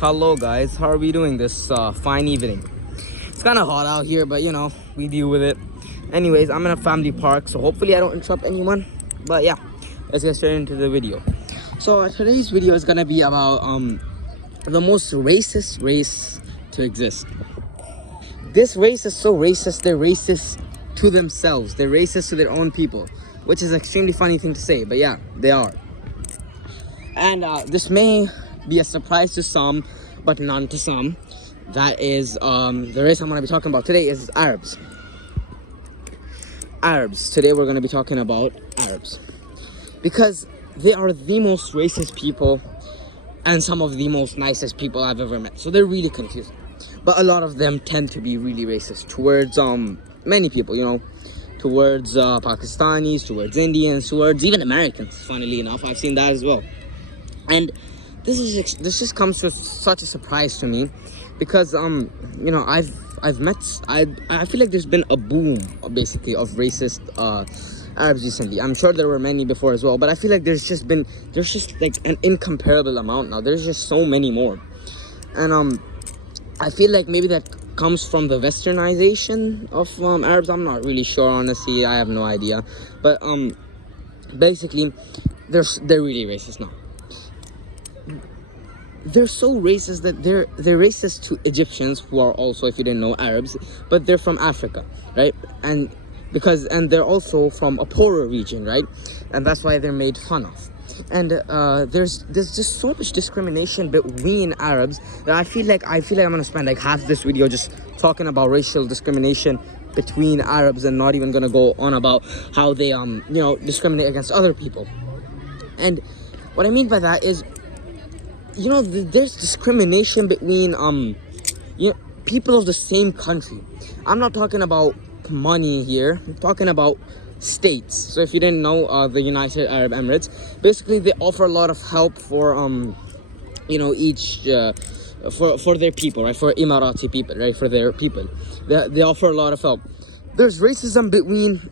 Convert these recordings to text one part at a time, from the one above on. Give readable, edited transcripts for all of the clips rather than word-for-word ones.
Hello guys, how are we doing this fine evening? It's kind of hot out here, but you know, we deal with it. Anyways, I'm in a family park, so hopefully I don't interrupt anyone. But yeah, let's get straight into the video. So today's video is gonna be about the most racist race to exist. This race is so racist, they're racist to themselves. They're racist to their own people, which is an extremely funny thing to say, but yeah, they are. And this may be a surprise to some, but none to some. That is the race I'm going to be talking about today is Arabs. Today we're going to be talking about Arabs. Because they are the most racist people and some of the most nicest people I've ever met. So they're really confusing. But a lot of them tend to be really racist towards many people, you know. Towards Pakistanis, towards Indians, towards even Americans, funnily enough. I've seen that as well. And this just comes to such a surprise to me, because you know, I feel like there's been a boom basically of racist Arabs recently. I'm sure there were many before as well, but I feel like there's just like an incomparable amount now. There's just so many more. And I feel like maybe that comes from the westernization of Arabs. I'm not really sure, honestly. I have no idea, but basically they're really racist now. They're so racist that they're racist to Egyptians, who are also, if you didn't know, Arabs, but they're from Africa, right? And they're also from a poorer region, right? And that's why they're made fun of. And there's just so much discrimination between Arabs that I feel like I'm gonna spend like half this video just talking about racial discrimination between Arabs, and not even gonna go on about how they you know, discriminate against other people. And what I mean by that is, you know, there's discrimination between you know, people of the same country. I'm not talking about money here. I'm talking about states. So if you didn't know, the United Arab Emirates, basically they offer a lot of help for you know, each for their people, right? For Emirati people, right? For their people, they offer a lot of help. There's racism between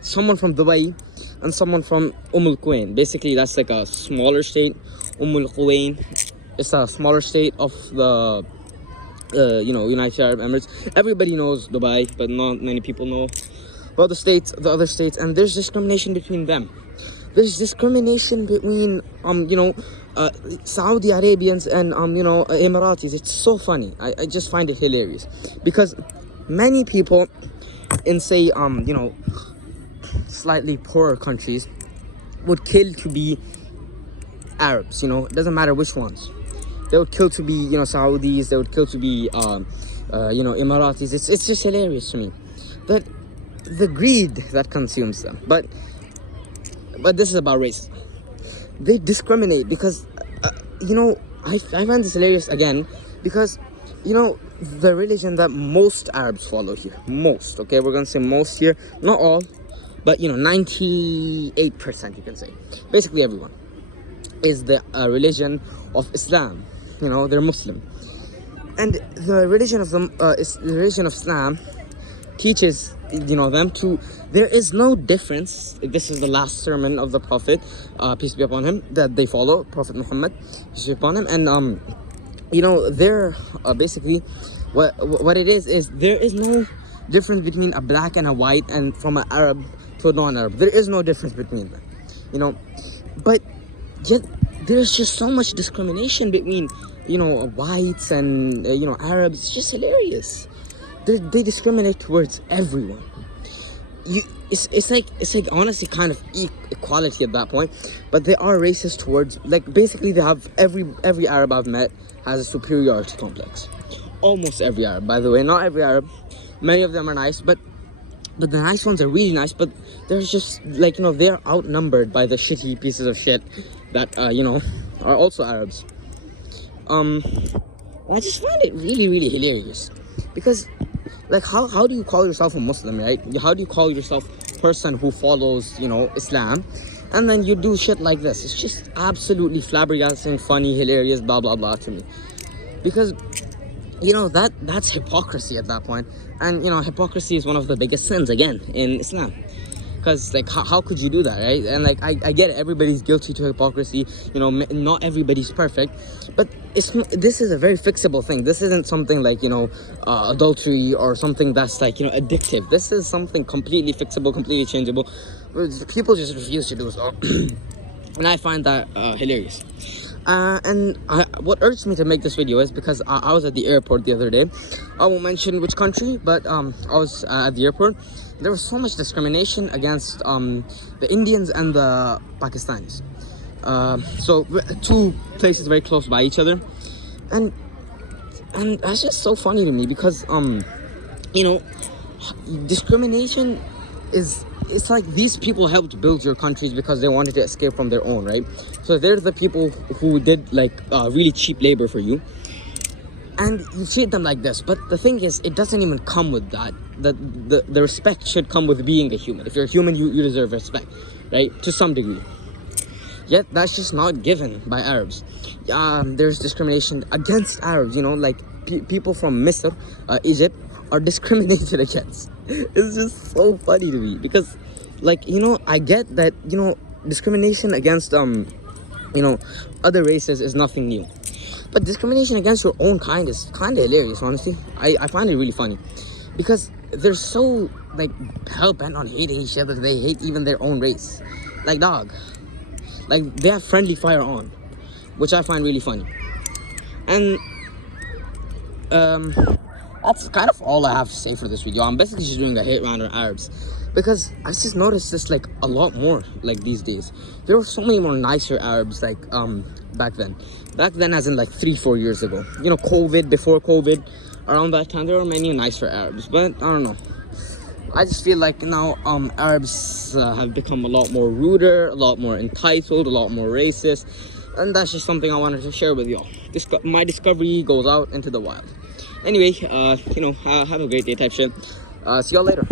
someone from Dubai and someone from Al Quwain. Basically, that's like a smaller state. Al Quwain is a smaller state of the you know, United Arab Emirates. Everybody knows Dubai, but not many people know about the other states, and there's discrimination between them. There's discrimination between you know, Saudi Arabians and you know, Emiratis. It's so funny. I just find it hilarious, because many people in, say, you know, slightly poorer countries would kill to be Arabs. You know, it doesn't matter which ones. They would kill to be, you know, Saudis. They would kill to be you know, Emiratis. It's just hilarious to me that the greed that consumes them. But this is about race. They discriminate because you know, I find this hilarious again, because, you know, the religion that most Arabs follow here, most, okay, we're gonna say most here, not all, but you know, 98% you can say, basically everyone, is the religion of Islam. You know, they're Muslim, and the religion of Islam teaches, you know, them to, there is no difference. This is the last sermon of the Prophet, peace be upon him, that they follow, Prophet Muhammad, peace be upon him. And you know, they're basically what it is there is no difference between a black and a white, and from an Arab to a non-Arab. There is no difference between them, you know. But yet there's just so much discrimination between, you know, whites and you know, Arabs. It's just hilarious. They discriminate towards everyone. It's like honestly kind of equality at that point, but they are racist towards, like, basically they have every Arab I've met has a superiority complex. Almost every Arab, by the way, not every Arab. Many of them are nice, but the nice ones are really nice, but there's just, like, you know, they're outnumbered by the shitty pieces of shit that you know, are also Arabs. I just find it really, really hilarious, because, like, how do you call yourself a Muslim, right? How do you call yourself a person who follows, you know, Islam, and then you do shit like this? It's just absolutely flabbergasting, funny, hilarious, blah blah blah to me, because, you know, that's hypocrisy at that point. And you know, hypocrisy is one of the biggest sins, again, in Islam. because like how could you do that, right? And like I get it, everybody's guilty to hypocrisy, you know, not everybody's perfect, but this is a very fixable thing. This isn't something like, you know, adultery or something that's like, you know, addictive. This is something completely fixable, completely changeable. People just refuse to do so. And I find that hilarious. What urged me to make this video is because I was at the airport the other day. I won't mention which country, but I was at the airport. There was so much discrimination against the Indians and the Pakistanis. So two places very close by each other, and that's just so funny to me because you know, discrimination is, it's like these people helped build your countries because they wanted to escape from their own, right? So they're the people who did like really cheap labor for you, and you treat them like this. But the thing is, it doesn't even come with that. The respect should come with being a human. If you're a human, you deserve respect, right? To some degree. Yet that's just not given by Arabs. There's discrimination against Arabs, you know, like people from Misr, Egypt, are discriminated against. It's just so funny to me because, like, you know, I get that, you know, discrimination against you know, other races is nothing new, but discrimination against your own kind is kind of hilarious, honestly. I find it really funny because they're so like hell-bent on hating each other. They hate even their own race. Like, dog, like they have friendly fire on, which I find really funny. And that's kind of all I have to say for this video. I'm basically just doing a hate round on Arabs because I just noticed this like a lot more like these days. There were so many more nicer Arabs like back then as in like 3-4 years ago, you know, before COVID, around that time there were many nicer Arabs. But I don't know, I just feel like now Arabs have become a lot more ruder, a lot more entitled, a lot more racist, and that's just something I wanted to share with y'all. My discovery goes out into the wild. Anyway, you know, have a great day type shit. See y'all later.